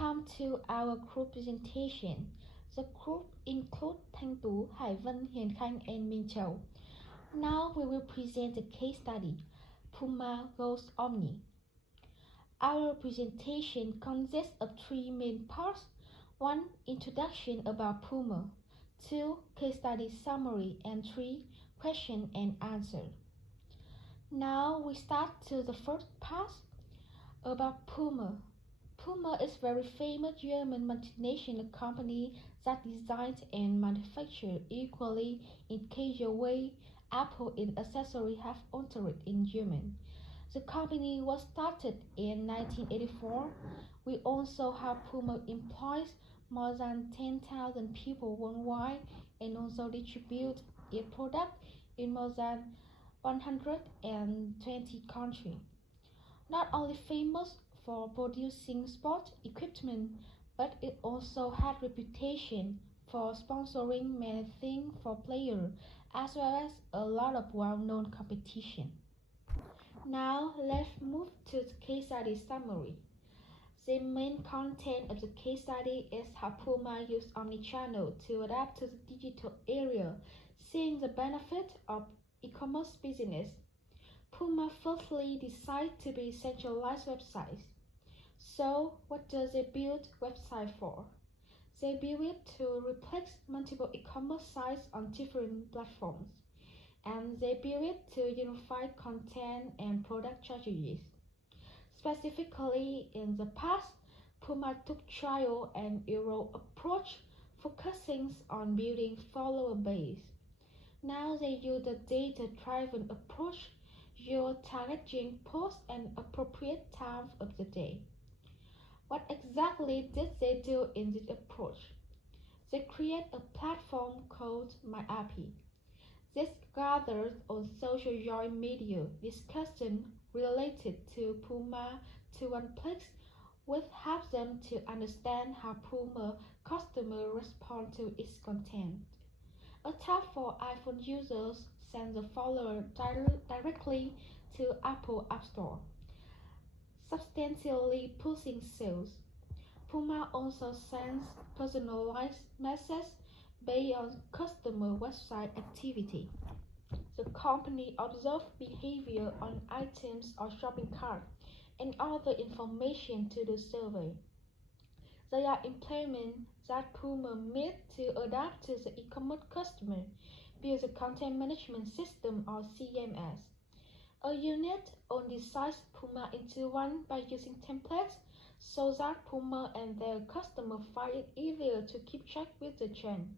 Welcome to our group presentation. The group includes Thanh, Hiền, Khanh, and Minh, Châu. Now we will present the case study, Puma goes omni. Our presentation consists of three main parts. 1. Introduction about Puma. 2. Case study summary. And 3. Question and answer. Now we start to the first part about Puma. Puma is a very famous German multinational company that designs and manufactures equally in casual way. Apple in accessory have entered in German. The company was started in 1984. We also have Puma employs more than 10,000 people worldwide and also distribute its product in more than 120 countries. Not only famous for producing sport equipment, but it also had reputation for sponsoring many things for players, as well as a lot of well-known competition. Now let's move to the case study summary. The main content of the case study is how Puma used omnichannel to adapt to the digital era, seeing the benefit of e-commerce business. Puma firstly decided to be centralized websites. So what does they build website for? They build it to replace multiple e-commerce sites on different platforms, and they build it to unify content and product strategies. Specifically, in the past, Puma took trial and error approach, focusing on building follower base. Now they use the data-driven approach, geo-targeting posts and appropriate times of the day. What exactly did they do in this approach? They create a platform called MyAPI. This gathers on social media discussion related to Puma to one place, which helps them to understand how Puma customers respond to its content. A tab for iPhone users sends the follower directly to Apple App Store, substantially pushing sales. Puma also sends personalized messages based on customer website activity. The company observes behavior on items or shopping cart and other information to the survey. They are implement that Puma made to adapt to the e-commerce customer, build a content management system or CMS. A unit only decides Puma into one by using templates so that Puma and their customer find it easier to keep track with the trend.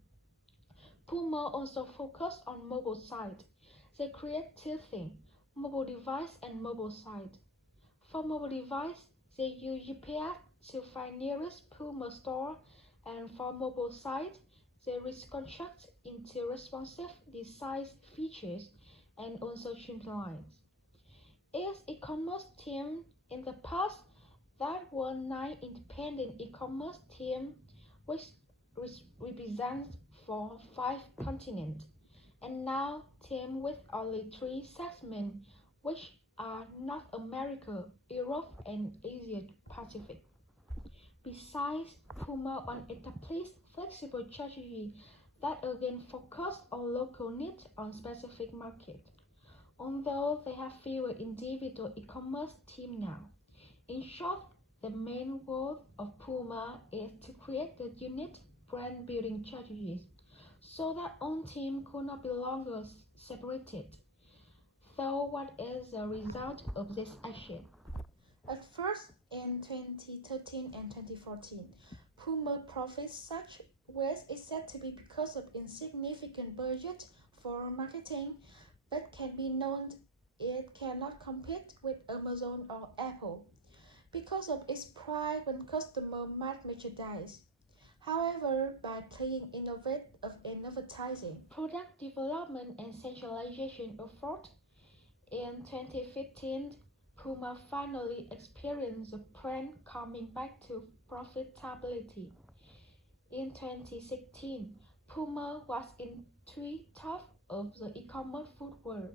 Puma also focus on mobile site. They create two things, mobile device and mobile site. For mobile device, they use GPS to find nearest Puma store, and for mobile site, they reconstruct into responsive design features and also streamlines. As e-commerce team in the past, there were 9 independent e-commerce teams which represents for 5 continents, and now team with only 3 segments, which are North America, Europe, and Asia Pacific. Besides, Puma on established flexible strategy that again focus on local needs on specific market. Although they have fewer individual e-commerce teams now. In short, the main goal of Puma is to create the unique brand building strategies so that one team could not be longer separated. So what is the result of this action? At first, in 2013 and 2014, Puma profits such was is said to be because of insignificant budget for marketing, but can be known it cannot compete with Amazon or Apple because of its pride when customers might merchandise. However, by playing innovative in advertising, product development and centralization effort, in 2015, Puma finally experienced the brand coming back to profitability. In 2016, Puma was in 3 top of the e-commerce footwear,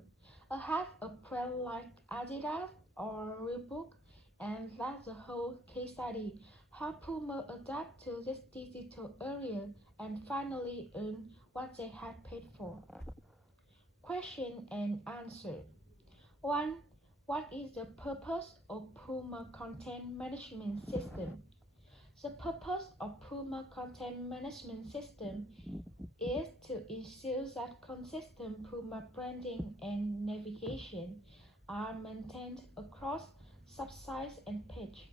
ahead of brands like Adidas or Reebok, and that's the whole case study, how Puma adapt to this digital era and finally earn what they had paid for. Question and answer. 1. What is the purpose of Puma content management system? The purpose of Puma content management system is to ensure that consistent Puma branding and navigation are maintained across subsites and page.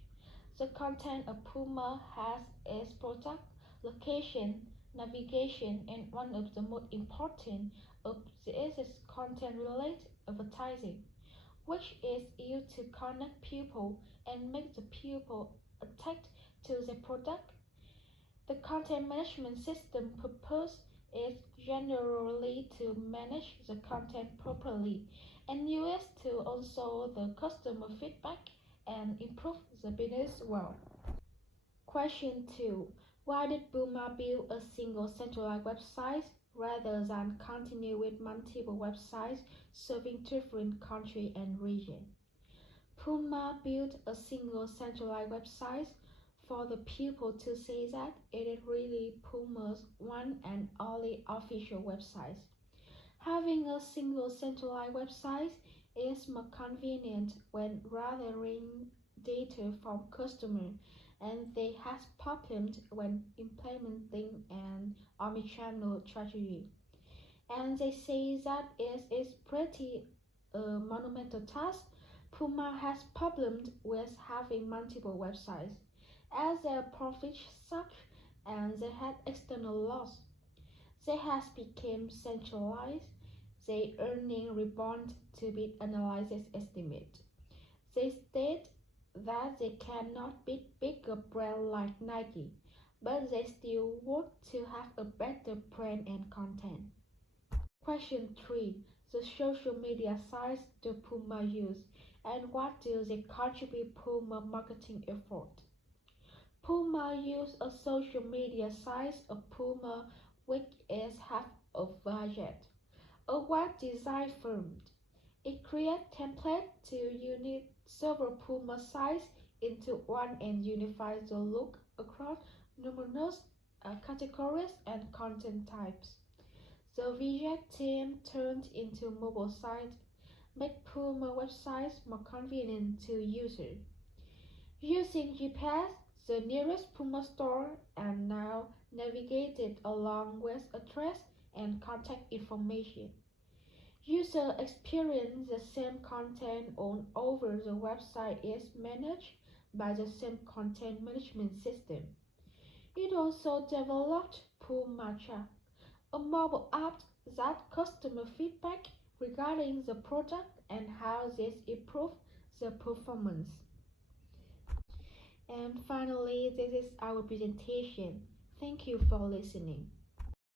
The content of Puma has its product, location, navigation, and one of the most important of this is content-related advertising, which is used to connect people and make the people attract to the product. The content management system purpose is generally to manage the content properly and used to also the customer feedback and improve the business well. Question 2. Why did Puma build a single centralized website rather than continue with multiple websites serving different countries and regions? Puma built a single centralized website for the people to see that it is really Puma's one and only official website. Having a single centralized website is more convenient when gathering data from customers, and they have problems when implementing an omnichannel strategy. And they say that it is pretty monumental task. Puma has problems with having multiple websites, as their profits suck and they had external loss. They has become centralized. Their earning rebound to be analysis estimate. They state that they cannot beat bigger brand like Nike, but they still want to have a better brand and content. Question 3. The social media sites do Puma use, and what do they contribute Puma marketing effort? Puma use a social media site of Puma which is half of budget. A web design firm. It creates templates to unite several Puma sites into one and unifies the look across numerous categories and content types. The visual team turned into mobile sites, make Puma websites more convenient to users. Using GPS, the nearest Puma store and now navigated along with address and contact information. User experience the same content on over the website is managed by the same content management system. It also developed Puma Chat, a mobile app that customer feedback regarding the product and how this improves the performance. And finally, this is our presentation. Thank you for listening.